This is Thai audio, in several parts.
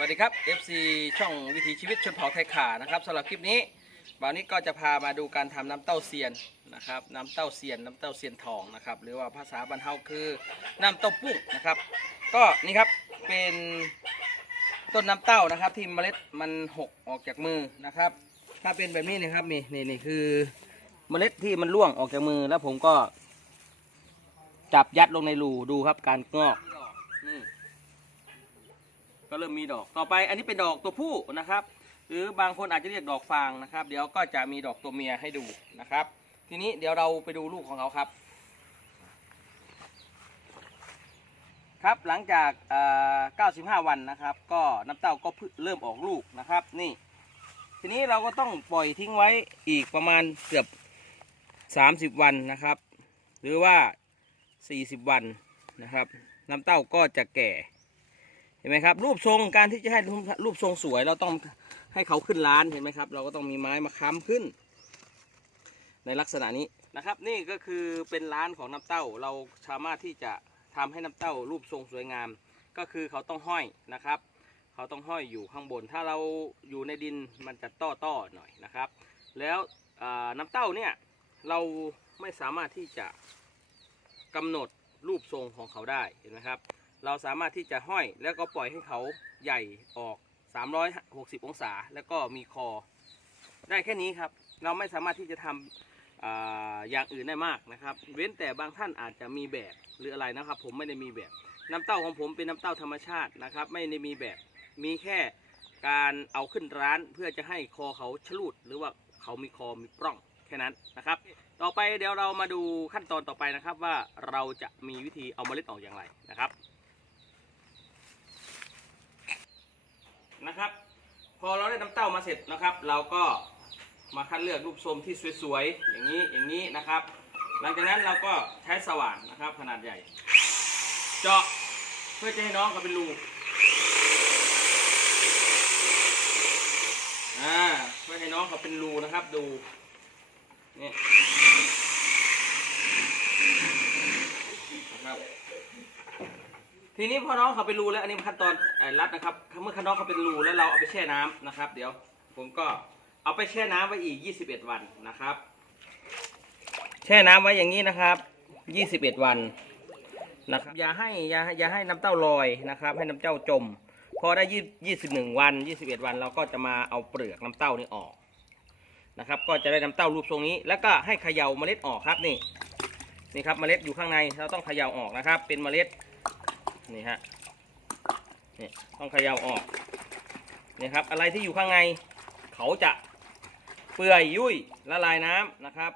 วัสดีครับ FC ช่องวิถีชีวิตชนเผ่าไทยขานะครับสำหรับคลิปนี้บ่าวนี้ก็จะพามาดูการทำน้ำเต้าเซียนนะครับน้ำเต้าเซียน น้ำเต้าเซียนทองนะครับหรือว่าภาษาบรรเทาคือน้ำเต้าปุ้งนะครับ ก็นี่ครับเป็นต้นน้ำเต้านะครับ ที่เมล็ดมันหกออกจากมือนะครับ ถ้าเป็นแบบนี้นะครับนี่นี่นี่คือเมล็ดที่มันร่วงออกจากมือแล้วผมก็ จับยัดลงในรูดูครับการงอก ก็เริ่มมีดอกต่อไปอันนี้เป็นดอกตัวผู้นะครับ หรือบางคนอาจจะเรียกดอกฟางนะครับ เดี๋ยวก็จะมีดอกตัวเมียให้ดูนะครับ ทีนี้เดี๋ยวเราไปดูลูกของเขาครับ ครับหลังจากเอ่อ95 วันนะครับ ก็น้ำเต้าก็เพิ่งเริ่มออกลูกนะครับ นี่ ทีนี้เราก็ต้องปล่อยทิ้งไว้อีกประมาณเกือบ 30 วันนะครับ หรือว่า 40 วันนะครับ น้ำเต้าก็จะแก่ เห็นไหมครับ รูปทรงการที่จะให้รูปทรงสวยเราต้องให้เขาขึ้นร้านเห็นไหมครับ เราก็ต้องมีไม้มาค้ำขึ้น ในลักษณะนี้นะครับ นี่ก็คือเป็นร้านของน้ำเต้าเราสามารถที่จะทำให้น้ำเต้า รูปทรงสวยงาม ก็คือเขาต้องห้อยนะครับ เขาต้องห้อยอยู่ข้างบน ถ้าเราอยู่ในดินมันจะต้อต้อๆหน่อยนะครับ แล้วน้ำเต้าเนี่ยเราไม่สามารถที่จะกำหนดรูปทรงของเขาได้เห็นไหมครับ เราสามารถที่จะห้อยแล้วก็ปล่อยให้เขาใหญ่ออก 360 องศา แล้วก็มีคอ ได้แค่นี้ครับ เราไม่สามารถที่จะทำออย่างอื่นได้มากนะครับ เว้นแต่บางท่านอาจจะมีแบบหรืออะไรนะครับ ผมไม่ได้มีแบบ น้ำเต้าของผมเป็นน้ำเต้าธรรมชาตินะครับ ไม่ได้มีแบบมีแค่การเอาขึ้นร้านเพื่อจะให้คอเขาชลูดหรือว่าเขามีคอมีปล้องแค่นั้นนะครับ ต่อไปเดี๋ยวเรามาดูขั้นตอนต่อไปนะครับว่าเราจะมีวิธีเอาเมล็ดออกอย่างไรนะครับ นะครับ พอเราได้น้ำเต้ามาเสร็จนะครับ เราก็มาคัดเลือกรูปทรงที่สวยๆอย่างนี้อย่างนี้นะครับ หลังจากนั้นเราก็ใช้สว่านนะครับ ขนาดใหญ่ เจาะเพื่อจะให้น้องเขาเป็นรูอ่าเพื่อให้น้องเขาเป็นรูนะครับดูนี่นะครับ ทีนี้พอน้องเขาเป็นรูแล้วอันนี้ขั้นตอนรัดนะครับเมื่อน้องเขาเป็นรูแล้วเราเอาไปแช่น้ำนะครับ เดี๋ยวผมก็เอาไปแช่น้ำไว้อีก 21 วันนะครับ แช่น้ำไว้อย่างนี้นะครับ 21 วันนะครับ อย่าให้อย่าอย่าให้น้ำเต้าลอยนะครับ ให้น้ำเต้าจม พอได้ยี่21วัน21วัน เราก็จะมาเอาเปลือกน้ำเต้านี่ออกนะครับ ก็จะได้น้ำเต้ารูปทรงนี้ แล้วก็ให้เขย่าเมล็ดออกครับนี่นี่ครับเมล็ดอยู่ข้างในเราต้องเขย่าออกนะครับ เป็นเมล็ด นี่ฮะนี่ต้องเขย่าออกนี่ครับ อะไรที่อยู่ข้างในเขาจะเปื่อยยุ่ยละลายน้ำนะครับ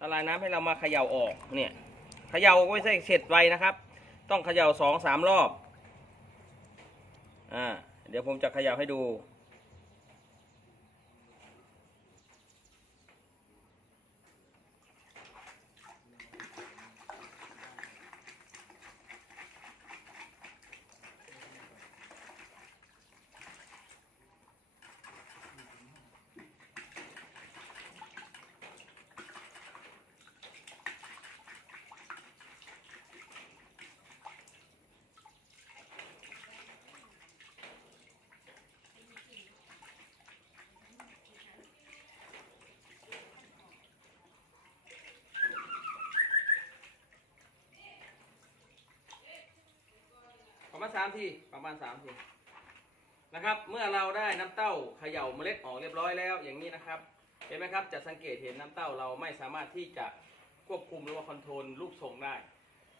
ละลายน้ำให้เรามาเขย่าออกเนี่ยเขย่าไม่ใช่เสร็จไวนะครับ ต้องเขย่าสองสามรอบอ่าเดี๋ยวผมจะเขย่าให้ดู สามทีประมาณสามทีนะครับ เมื่อเราได้น้ำเต้าเขย่าเมล็ดออกเรียบร้อยแล้ว อย่างนี้นะครับ เห็นไหมครับ จะสังเกตเห็นน้ำเต้าเราไม่สามารถที่จะควบคุมหรือว่าคอนโทรลรูปทรงได้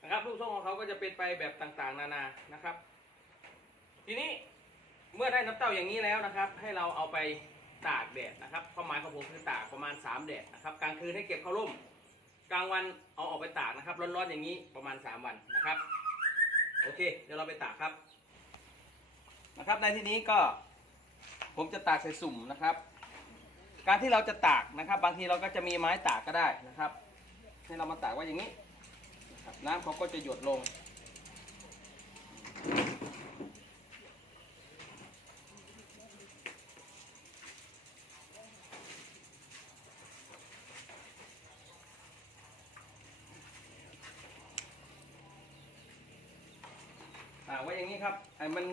นะครับ รูปทรงของเขาก็จะเป็นไปแบบต่างๆ นานานะครับ ทีนี้เมื่อได้น้ำเต้าอย่างนี้แล้วนะครับ ให้เราเอาไปตากแดดนะครับความหมายของผมคือตากประมาณ 3 แดดนะครับกลางคืนให้เก็บเข้าร่ม กลางวันเอาออกไปตากนะครับ ร้อนๆอย่างนี้ประมาณ 3 วันนะครับ โอเค เดี๋ยวเราไปตากครับ นะครับในที่นี้ก็ผมจะตากใส่สุ่มนะครับ การที่เราจะตากนะครับ บางทีเราก็จะมีไม้ตากก็ได้นะครับ ให้เรามาตากไว้อย่างนี้นะครับน้ำเขาก็จะหยดลง ไว้อย่างนี้ครับไอ้มัน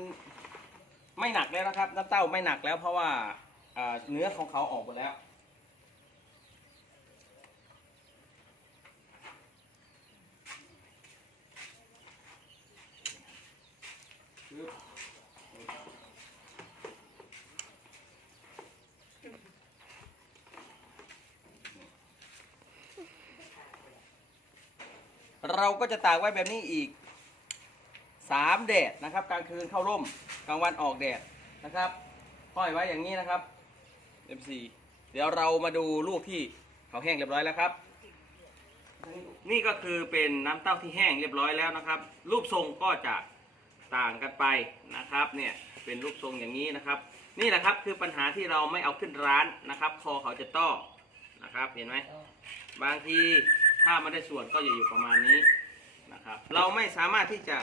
ไม่หนักแล้วนะครับ น้ำเต้าไม่หนักแล้วเพราะว่าอ่าเนื้อของเขาออกหมดแล้ว เราก็จะตากไว้แบบนี้อีก สามแดดนะครับกลางคืนเข้าร่มกลางวันออกแดดนะครับห้อยไว้อย่างนี้นะครับ MC เดี๋ยวเรามาดูลูกที่เขาแห้งเรียบร้อยแล้วครับ นี่ก็คือเป็นน้ำเต้าที่แห้งเรียบร้อยแล้วนะครับ รูปทรงก็จะต่างกันไปนะครับเนี่ยเป็นรูปทรงอย่างนี้นะครับ นี่แหละครับคือปัญหาที่เราไม่เอาขึ้นร้านนะครับ คอเขาจะต้อนะครับเห็นไหมบางทีถ้าไม่ได้ส่วนก็จะอยู่ประมาณนี้นะครับ เราไม่สามารถที่จะ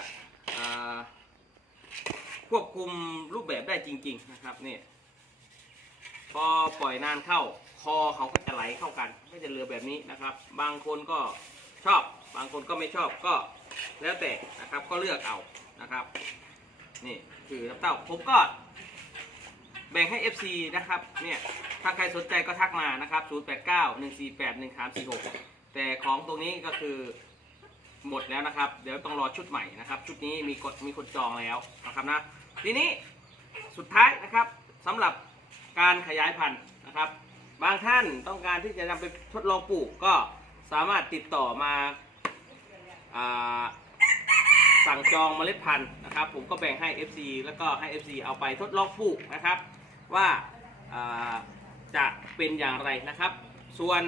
ควบคุมรูปแบบได้จริง ๆ นะครับนี่พอปล่อยนานเข้า คอเขาก็จะไหลเข้ากัน ก็จะเหลือแบบนี้นะครับ บางคนก็ชอบ บางคนก็ไม่ชอบก็แล้วแต่นะครับก็เลือกเอานะครับ นี่คือน้ำเต้าผมก็แบ่งให้ FC นะครับเนี่ยถ้าใครสนใจก็ทักมานะครับ 089 148 1346 แต่ของตรงนี้ก็คือ หมดแล้วนะครับ เดี๋ยวต้องรอชุดใหม่นะครับ ชุดนี้มีกดมีคนจองแล้วนะครับนะ ทีนี้สุดท้ายนะครับสำหรับการขยายพันธุ์นะครับ บางท่านต้องการที่จะนำไปทดลองปลูกก็สามารถติดต่อมาอ่าสั่งจองเมล็ดพันธุ์นะครับ ผมก็แบ่งให้ FC แล้วก็ให้ FC เอาไปทดลองปลูกนะครับ ว่าาจะเป็นอย่างไรนะครับ ส่วน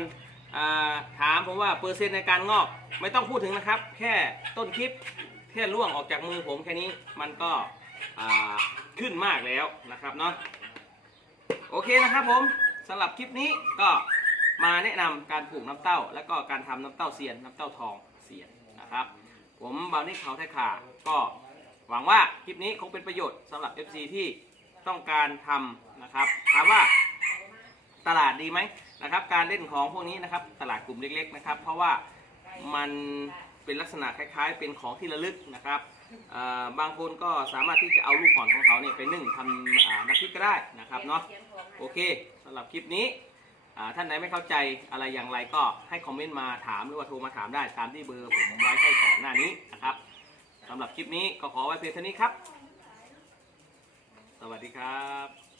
ถามผมว่าเปอร์เซ็นต์ในการงอกไม่ต้องพูดถึงนะครับ แค่ต้นคลิปแค่ล่วงออกจากมือผมแค่นี้มันก็ขึ้นมากแล้วนะครับเนาะโอเคนะครับผมสำหรับคลิปนี้ก็มาแนะนำการปลูกน้ำเต้า และก็การทำน้ำเต้าเซียน น้ำเต้าทองเซียนนะครับ ผมบาวนิกเขาไทยขาก็หวังว่าคลิปนี้คงเป็นประโยชน์สำหรับ FC ที่ต้องการทำนะครับถามว่าตลาดดีไหม นะครับ การเล่นของพวกนี้นะครับตลาดกลุ่มเล็กๆนะครับ เพราะว่ามันเป็นลักษณะคล้าย ๆ เป็นของที่ระลึกนะครับบางคนก็สามารถที่จะเอาลูกอ่อนของเขาเนี่ยไปนึ่งทำน้ำพริกก็ได้นะครับเนาะโอเคสำหรับคลิปนี้ท่านไหนไม่เข้าใจอะไรอย่างไรก็ให้คอมเมนต์มาถามหรือว่าโทรมาถามได้ตามที่เบอร์ผมไว้ให้ก่อนหน้านี้นะครับสำหรับคลิปนี้ก็ขอไว้เพียงเท่านี้ครับ สวัสดีครับ